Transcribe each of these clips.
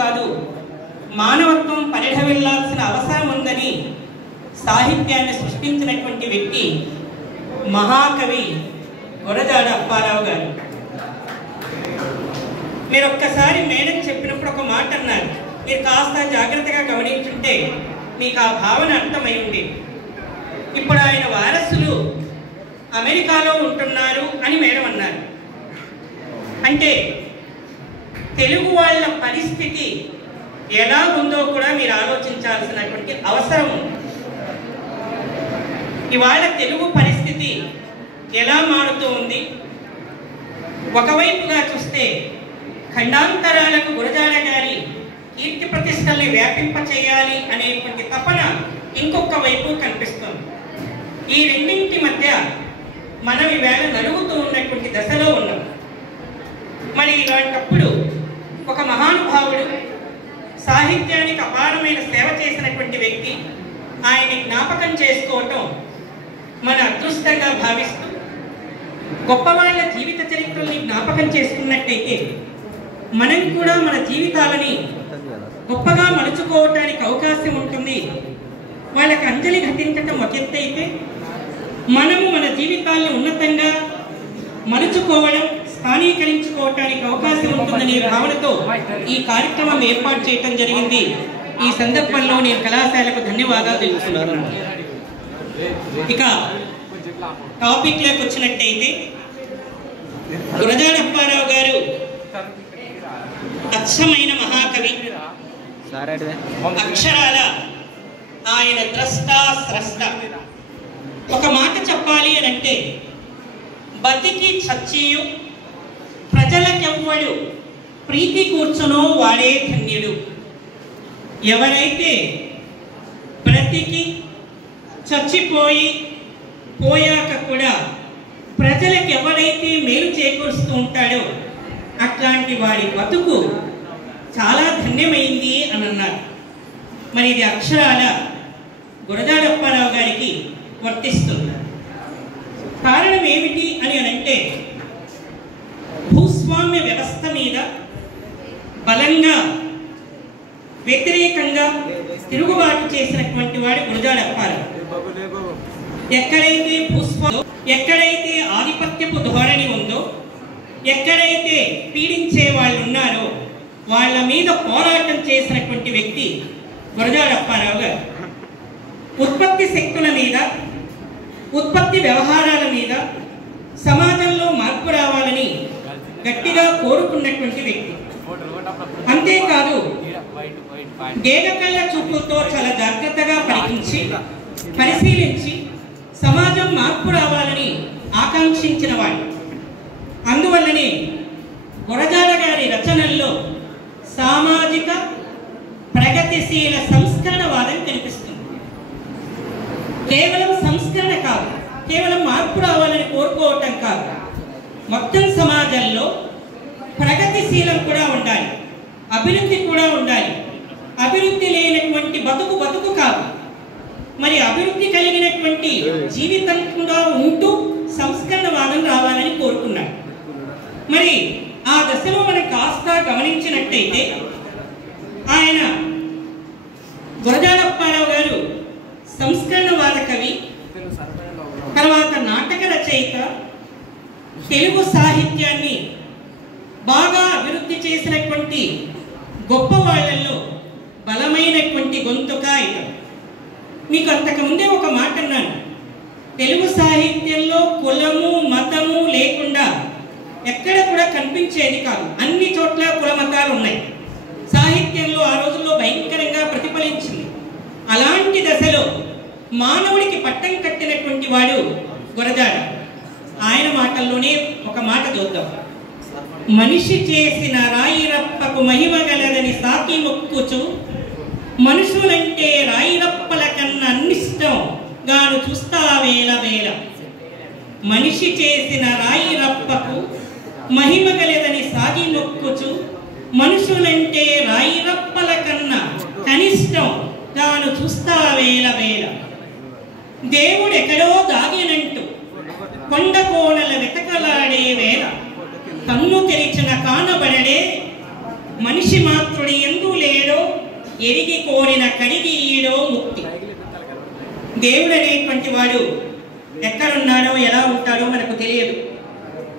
కాదు, మానవత్వం పరిఢవిల్లాల్సిన అవసరం ఉందని సాహిత్యాన్ని సృష్టించినటువంటి వ్యక్తి మహాకవి గురజాడ అప్పారావు గారు. మీరు ఒక్కసారి మేడం చెప్పినప్పుడు ఒక మాట అన్నారు, మీరు కాస్త జాగ్రత్తగా గమనించుంటే మీకు ఆ భావన అర్థమై ఉండేది. ఇప్పుడు ఆయన వారసులు అమెరికాలో ఉంటున్నారు అని మేడం అన్నారు. అంటే తెలుగు వాళ్ళ పరిస్థితి ఎలా ఉందో కూడా మీరు ఆలోచించాల్సినటువంటి అవసరం ఉంది. ఇవాళ తెలుగు పరిస్థితి ఎలా మారుతూ ఉంది? ఒకవైపుగా చూస్తే ఖండాంతరాలకు గురజాడ గారి కీర్తి ప్రతిష్టల్ని వ్యాపింప చేయాలి అనేటువంటి తపన ఇంకొక వైపు కనిపిస్తుంది. ఈ రెండింటి మధ్య మనం ఈవేళ నలుగుతూ ఉన్నటువంటి దశలో ఉన్నాం. మరి ఇలాంటప్పుడు ఒక మహానుభావుడు, సాహిత్యానికి అపారమైన సేవ చేసినటువంటి వ్యక్తి, ఆయన్ని జ్ఞాపకం చేసుకోవటం మన అదృష్టంగా భావిస్తూ గొప్పవాళ్ళ జీవిత చరిత్రల్ని జ్ఞాపకం చేసుకున్నట్టయితే మనం కూడా మన జీవితాలని గొప్పగా మలుచుకోవటానికి అవకాశం ఉంటుంది. వాళ్ళకి అంజలి ఘటించటం ఒక ఎత్తు అయితే, మనము మన జీవితాలను ఉన్నతంగా మలుచుకోవడం, స్థానీకరించుకోవటానికి అవకాశం ఉంటుందనే భావనతో ఈ కార్యక్రమం ఏర్పాటు చేయటం జరిగింది. ఈ సందర్భంలో నేను కళాశాలకు ధన్యవాదాలు తెలుపుతున్నాను. ఇక టాపిక్లోకి వచ్చినట్టయితే, గురజాడ అప్పారావు గారు అచ్చమైన మహాకవి. అక్షరాల ఆయన ద్రష్ట స్రష్ట. ఒక మాట చెప్పాలి అని అంటే, బతికి చచ్చియు ప్రజలకెవ్వడు ప్రీతి కూర్చునో వాడే ధన్యుడు. ఎవరైతే బ్రతికి చచ్చిపోయి పోయాక కూడా ప్రజలకు ఎవరైతే మేలు చేకూరుస్తూ ఉంటాడో అట్లాంటి వాడి బతుకు చాలా ధన్యమైంది అని అన్నారు. మరి ఇది అక్షరాల గురజాడ అప్పారావు గారికి వర్తిస్తుంది. కారణం ఏమిటి అని అంటే, భూస్వామ్య వ్యవస్థ మీద బలంగా వ్యతిరేకంగా తిరుగుబాటు చేసినటువంటి వాడు గురజాడ అప్పారావు. ఎక్కడైతే భూస్వామ్యం, ఎక్కడైతే ఆధిపత్యపు ధోరణి ఉందో, ఎక్కడైతే పీడించే వాళ్ళు ఉన్నారో వాళ్ళ మీద పోరాటం చేసినటువంటి వ్యక్తి గురజాడ అప్పారావు గారు. ఉత్పత్తి శక్తుల మీద, ఉత్పత్తి వ్యవహారాల మీద సమాజంలో మార్పు రావాలని గట్టిగా కోరుకున్నటువంటి వ్యక్తి. అంతేకాదు, గేదకళ్ళ చూపులతో చాలా జాగ్రత్తగా పరిశీలించి సమాజం మార్పు రావాలని ఆకాంక్షించిన వాడు. అందువల్లనే గురజాడ గారి రచనల్లో సామాజిక ప్రగతిశీల సంస్కరణవాదం కనిపిస్తుంది. కేవలం సంస్కరణ కాదు, కేవలం మార్పు రావాలని కోరుకోవటం కాదు, మొత్తం సమాజంలో ప్రగతిశీలం కూడా ఉండాలి, అభివృద్ధి కూడా ఉండాలి. అభివృద్ధి లేనటువంటి బతుకు కాదు, మరి అభివృద్ధి కలిగినటువంటి జీవితం కూడా ఉంటూ సంస్కరణవాదం రావాలని కోరుకున్నాడు. మరి ఆ దశలో మనం కాస్త గమనించినట్టయితే, ఆయన గురజాడ అప్పారావు గారు సంస్కరణవాద కవి, తర్వాత నాటక రచయిత, తెలుగు సాహిత్యాన్ని బాగా అభివృద్ధి చేసినటువంటి గొప్ప వాళ్ళల్లో బలమైనటువంటి గొంతుగా ఇతను. మీకు అంతకుముందే ఒక మాట అన్నాను, తెలుగు సాహిత్యంలో కులము మతము లేకుండా ఎక్కడ కూడా కనిపించేది కాదు. అన్ని చోట్ల కుల మతాలు ఉన్నాయి. సాహిత్యంలో ఆ రోజుల్లో భయంకరంగా ప్రతిఫలించింది. అలాంటి దశలో మానవుడికి పట్టం కట్టినటువంటి వాడు గురజాడ. ఆయన మాటల్లోనే ఒక మాట చూద్దాం. మనిషి చేసిన రాయిరప్పకు మహిమ గలదని సాకి మొక్కుచు, మనుషులంటే రాయిరప్పల కన్నా అన్నిష్టం గాను చూస్తా వేల వేల. మనిషి చేసిన రాయిరప్పకు మహిమ గలదని సాగి మొక్కుచు, మనుషులంటే రాయిరప్పల కన్నా కనిష్టం గాను చూస్తా వేల వేల. దేవుడెక్కడో దాగినంటూ కొండ కోణల వెతకలాడే వేళ, కన్ను తెరిచిన కానబడడే మనిషి మాత్రుడి ఎంత ఎరిగి కోరిన కడిగి ఈడో ముక్తి. దేవుడు అనేటువంటి వాడు ఎక్కడున్నాడో ఎలా ఉంటాడో మనకు తెలియదు.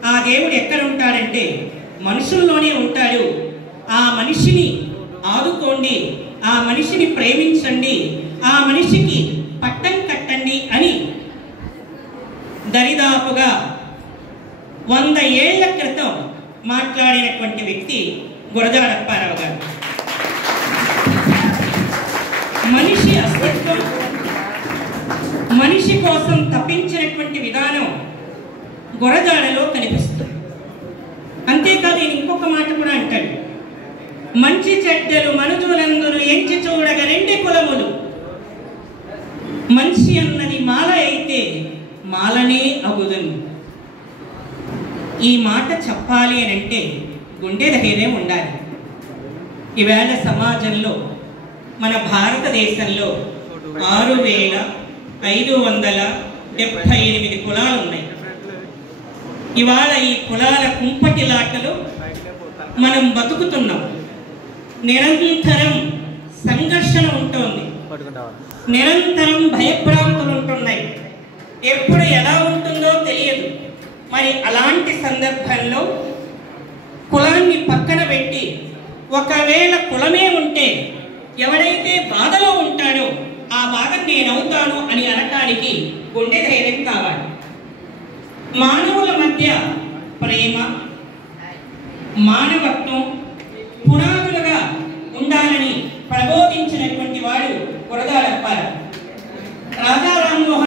ఆ దేవుడు ఎక్కడ ఉంటాడంటే మనుషుల్లోనే ఉంటాడు. ఆ మనిషిని ఆదుకోండి, ఆ మనిషిని ప్రేమించండి, ఆ మనిషికి పట్టం కట్టండి అని దరిదాపుగా 100 ఏళ్ల క్రితం మాట్లాడినటువంటి వ్యక్తి గురజాడ అప్పారావు గారు. మనిషి అస్తిత్వం, మనిషి కోసం తప్పించినటువంటి విధానం గురజాడలో కనిపిస్తుంది. అంతేకాదు ఈయన ఇంకొక మాట కూడా అంటాడు, మంచి చెడ్డలు మనుజులందరూ ఎంచి చూడగ 2 కులములు, మనిషి అన్నది మాల అయితే మాలనే అగుదను. ఈ మాట చెప్పాలి అని అంటే గుండె ధైర్యం ఉండాలి. ఈవేళ సమాజంలో మన భారతదేశంలో 6578 కులాలు ఉన్నాయి. ఇవాళ ఈ కులాల కుంపటిలాటలో మనం బతుకుతున్నాం. నిరంతరం సంఘర్షణ ఉంటుంది, నిరంతరం భయభ్రాంతులు ఉంటున్నాయి. ఎప్పుడు ఎలా ఉంటుందో తెలియదు. మరి అలాంటి సందర్భంలో కులాన్ని పక్కన పెట్టి ఒకవేళ కులమే ఉంటే ఎవరైతే బాధలో ఉంటాడో ఆ బాధ నేనవుతాను అని అనటానికి గుండె ధైర్యం కావాలి. మానవుల మధ్య ప్రేమ, మానవత్వం పునాదులుగా ఉండాలని